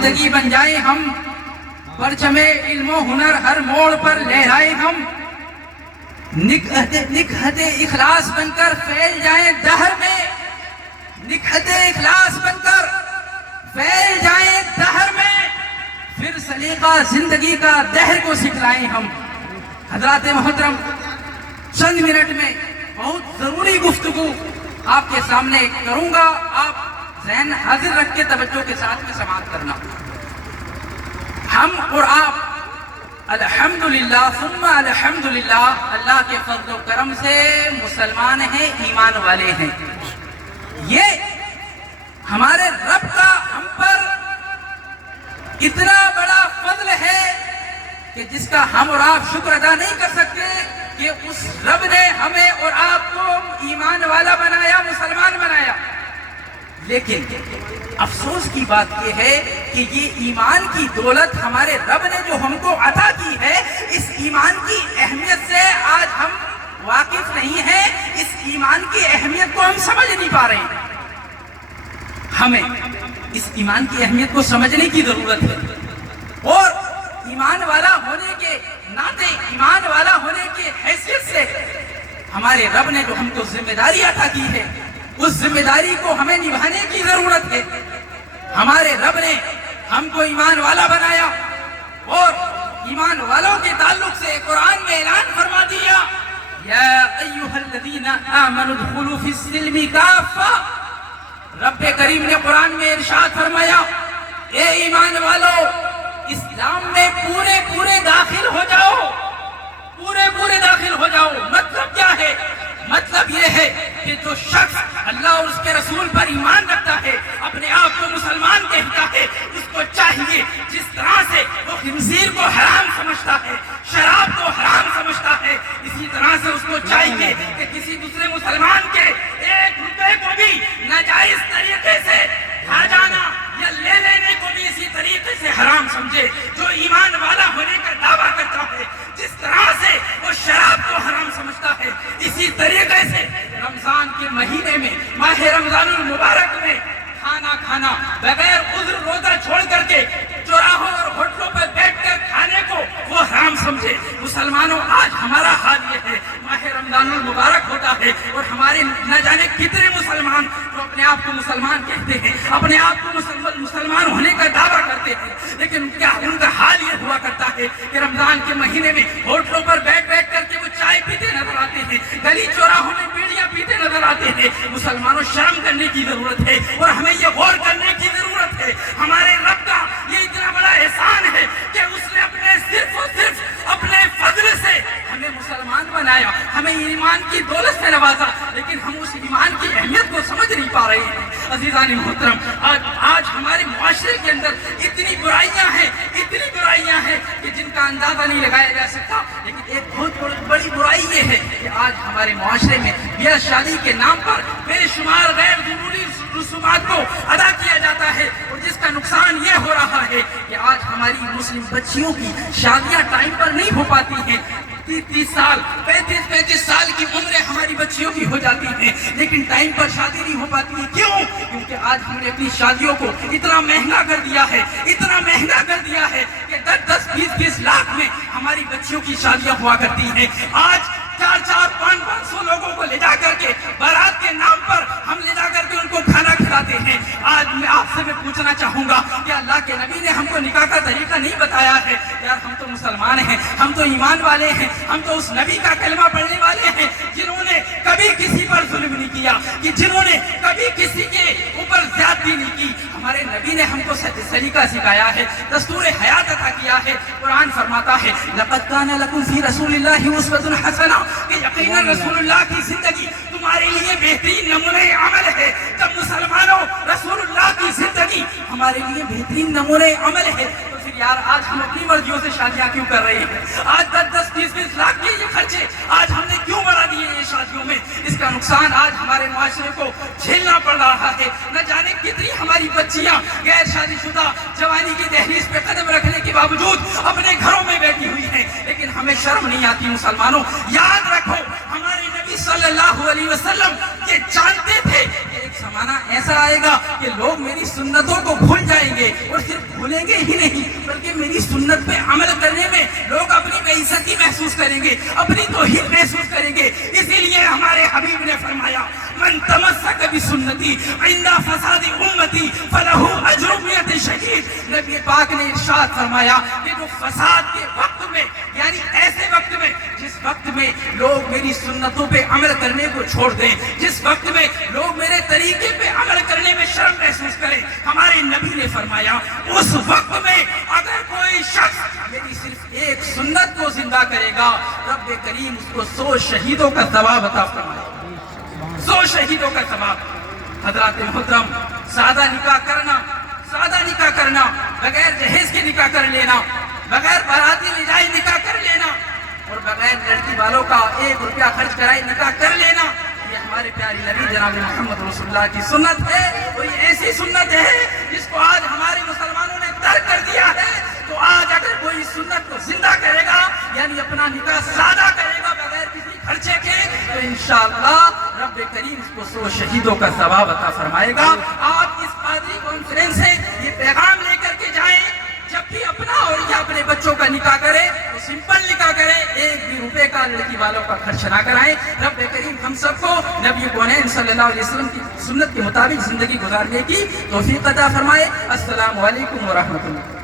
زندگی بن جائیں ہم، پرچم علم و ہنر ہر موڑ پر لہرائیں ہم، نکہت اخلاص بن کر پھیل جائیں دہر میں، نکہت اخلاص بن کر پھیل جائیں دہر میں، پھر سلیقہ زندگی کا دہر کو سکھلائیں ہم۔ حضرات محترم، چند منٹ میں بہت ضروری گفتگو آپ کے سامنے کروں گا، آپ ذہن حاضر رکھ کے توجہ کے ساتھ میں سماعت کرنا۔ ہم اور آپ الحمدللہ ثم الحمدللہ اللہ کے فضل و کرم سے مسلمان ہیں، ایمان والے ہیں۔ یہ ہمارے رب کا ہم پر اتنا بڑا فضل ہے کہ جس کا ہم اور آپ شکر ادا نہیں کر سکتے کہ اس رب نے ہمیں اور آپ کو ایمان والا بنایا، مسلمان بنایا۔ لیکن افسوس کی بات یہ ہے کہ یہ ایمان کی دولت ہمارے رب نے جو ہم کو عطا کی ہے، اس ایمان کی اہمیت سے آج ہم واقف نہیں ہیں، اس ایمان کی اہمیت کو ہم سمجھ نہیں پا رہے ہیں۔ ہمیں اس ایمان کی اہمیت کو سمجھنے کی ضرورت ہے، اور ایمان والا ہونے کے ناطے، ایمان والا ہونے کی حیثیت سے ہمارے رب نے جو ہم کو ذمہ داری عطا کی ہے، اس ذمہ داری کو ہمیں نبھانے کی ضرورت ہے۔ ہمارے رب نے ہم کو ایمان والا بنایا، اور ایمان والوں کے تعلق سے قرآن میں اعلان فرما دیا، یا ایھا الذین آمنوا ادخلوا فی السلم کافہ۔ رب کریم نے قرآن میں ارشاد فرمایا، اے ایمان والو، اسلام میں پورے داخل ہو جاؤ، پورے داخل ہو جاؤ۔ مطلب کیا ہے؟ مطلب یہ ہے کہ جو شخص اللہ اور اس کے رسول پر ایمان رکھتا ہے، اپنے آپ کو مسلمان کہتا ہے، اس کو چاہیے جس طرح سے وہ خنزیر کو حرام سمجھتا ہے، شراب کو حرام سمجھتا ہے، اسی طرح سے اس کو چاہیے کہ کسی دوسرے مسلمان کے ایک روپے کو بھی ناجائز طریقے سے کھا جانا یا لے لینے کو بھی اسی طریقے سے حرام سمجھے۔ جو ایمان والا ہونے کا دعویٰ کرتا ہے، جس طرح سے وہ شراب کو حرام سمجھتا ہے، اسی طریقے سے رمضان کے مہینے میں، ماہ رمضان المبارک میں کھانا بغیر عذر روزہ چھوڑ کر کے چوراہوں اور ہوٹلوں پر بیٹھ کر کھانے کو وہ حرام سمجھے۔ مسلمانوں، آج ہمارا حال یہ ہے، ماہ رمضان المبارک ہوتا ہے اور ہمارے نہ جانے کتنے مسلمان جو اپنے آپ کو مسلمان کہتے ہیں، اپنے آپ کو مسلمان ہونے کا دعویٰ کرتے ہیں، لیکن ان کا حال یہ ہوا کرتا ہے کہ رمضان کے مہینے میں ہوٹلوں پر بیٹھ کر کے وہ چائے پیتے نظر آتے ہیں، گلی چوراہوں میں بیڑیاں پیتے نظر آتے ہیں۔ مسلمانوں، شرم کرنے کی ضرورت ہے، اور ہمیں یہ غور کرنے کی ضرورت ہے، ہمارے رب کا یہ اتنا بڑا احسان ہے کہ اس نے صرف اور صرف اپنے فضل سے ہمیں مسلمان بنایا، ہمیں ایمان کی دولت سے نوازا، لیکن ہم اس ایمان کی اہمیت کو سمجھ نہیں پا رہے ہیں۔ عزیزان محترم، آج ہمارے معاشرے کے اندر اتنی برائیاں ہیں کہ جن کا اندازہ نہیں لگایا جا سکتا، لیکن ایک بہت بڑی برائی یہ ہے کہ آج ہمارے معاشرے میں بیاہ شادی کے نام پر بے شمار غیر ضروری رسومات کو ادا کیا جاتا ہے، اور جس کا نقصان یہ ہو رہا ہے کہ آج ہماری مسلم بچیوں کی شادیاں ٹائم پر نہیں ہو پاتی ہیں۔ 30 سال 35 سال کی عمریں ہماری بچیوں کی ہو جاتی ہیں، لیکن ٹائم پر شادی نہیں ہو پاتی ہے۔ کیوں؟ کیونکہ آج ہم نے اپنی شادیوں کو اتنا مہنگا کر دیا ہے کہ 10-20 لاکھ میں ہماری بچیوں کی شادیاں ہوا کرتی ہیں۔ آج 400-500 لوگوں کو لے جا کر کے بارات کے نام پر ہم لے جا کر کے ان کو کھانا کھلاتے ہیں۔ آج میں آپ سے پوچھنا چاہوں گا کہ اللہ کے نبی نے ہم کو نکاح کا طریقہ نہیں بتایا ہے؟ یار، ہم تو مسلمان ہیں، ہم تو ایمان والے ہیں، ہم تو اس نبی کا کلمہ پڑھنے والے ہیں جنہوں نے کبھی کسی پر ظلم نہیں کیا، کہ جنہوں نے کبھی کسی کے اوپر زیادتی نہیں کی۔ ہمارے نبی نے ہم کو سلیقہ سکھایا ہے، دستور حیات عطا کیا ہے۔ قرآن فرماتا ہے، لَقَدْ كَانَ لَكُمْ فِي رَسُولِ اللَّهِ أُسْوَةٌ حَسَنَةٌ، کہ یقیناً رسول اللہ کی زندگی تمہارے لیے بہترین نمونہ عمل ہے۔ جب مسلمانوں، رسول اللہ کی زندگی ہمارے لیے بہترین نمونہ عمل ہے، تو پھر یار آج ہم اپنی مرضیوں سے شادیاں کیوں کر رہے ہیں؟ آج 10-20 لاکھ کے یہ خرچے آج ہم نے کیوں بڑھا دیے یہ شادیوں میں؟ اس کا نقصان آج ہمارے معاشرے کو جھیلنا پڑ رہا ہے۔ نہ جانے کتنی ہماری بچیاں غیر شادی شدہ جوانی کی دہلیز پہ قدم رکھنے کے باوجود اپنے گھروں میں بیٹھی ہوئی ہیں، لیکن ہمیں شرم نہیں آتی۔ مسلمانوں، یاد رکھو، ہمارے نبی صلی اللہ علیہ وسلم یہ جانتے تھے کہ ایک زمانہ ایسا آئے گا کہ لوگ میری سنتوں کو بھول جائیں گے، اور صرف بھولیں گے ہی نہیں، بلکہ میری سنت پہ عمل کرنے میں لوگ اپنی بے عزتی محسوس کریں گے، اپنی توہین محسوس کریں گے۔ اسی لیے ہمارے حبیب نے فرمایا من تمسک بسنتی عند فساد امتی فلہ اجر مئۃ شہید۔ نبی پاک نے ارشاد فرمایا کہ جو فساد کے وقت میں، یعنی ایسے وقت میں جس وقت میں لوگ میری سنتوں پہ عمل کرنے کو چھوڑ دیں، جس وقت میں لوگ میرے طریقے پہ عمل کرنے میں شرم محسوس کریں، ہمارے نبی نے فرمایا اس وقت میں اگر کوئی شخص میری صرف ایک سنت کو زندہ کرے گا، رب کریم اس کو 100 شہیدوں کا ثواب عطا فرمائے گا، 100 شہیدوں کا ثواب۔ حضرات محترم، سادہ نکاح کرنا، بغیر جہیز کے نکاح کر لینا، بغیر باراتی لے جائے نکاح کر لینا، اور بغیر لڑکی والوں کا 1 روپیہ خرچ کرائے نکاح کر لینا، یہ ہمارے پیارے نبی جناب محمد رسول اللہ کی سنت ہے۔ اور یہ ایسی سنت ہے جس کو آج ہمارے مسلمانوں نے ترک کر دیا ہے۔ تو آج اگر کوئی سنت کو زندہ کرے گا، یعنی اپنا نکاح سادہ کرے گا بغیر کسی خرچے کے، تو انشاءاللہ رب کریم اس کو 100 شہیدوں کا ثواب عطا فرمائے گا۔ آپ اس قادری کانفرنس سے یہ پیغام لے کر کے جائیں، جب بھی اپنا اور یا اپنے بچوں کا نکاح کرے تو سمپل نکاح کرے، 1 بھی روپے کا لڑکی والوں کا خرچ نہ کرائیں۔ رب کریم ہم سب کو نبی کونین صلی اللہ علیہ وسلم کی سنت کے مطابق زندگی گزارنے کی توفیق عطا فرمائے۔ السلام علیکم ورحمۃ اللہ۔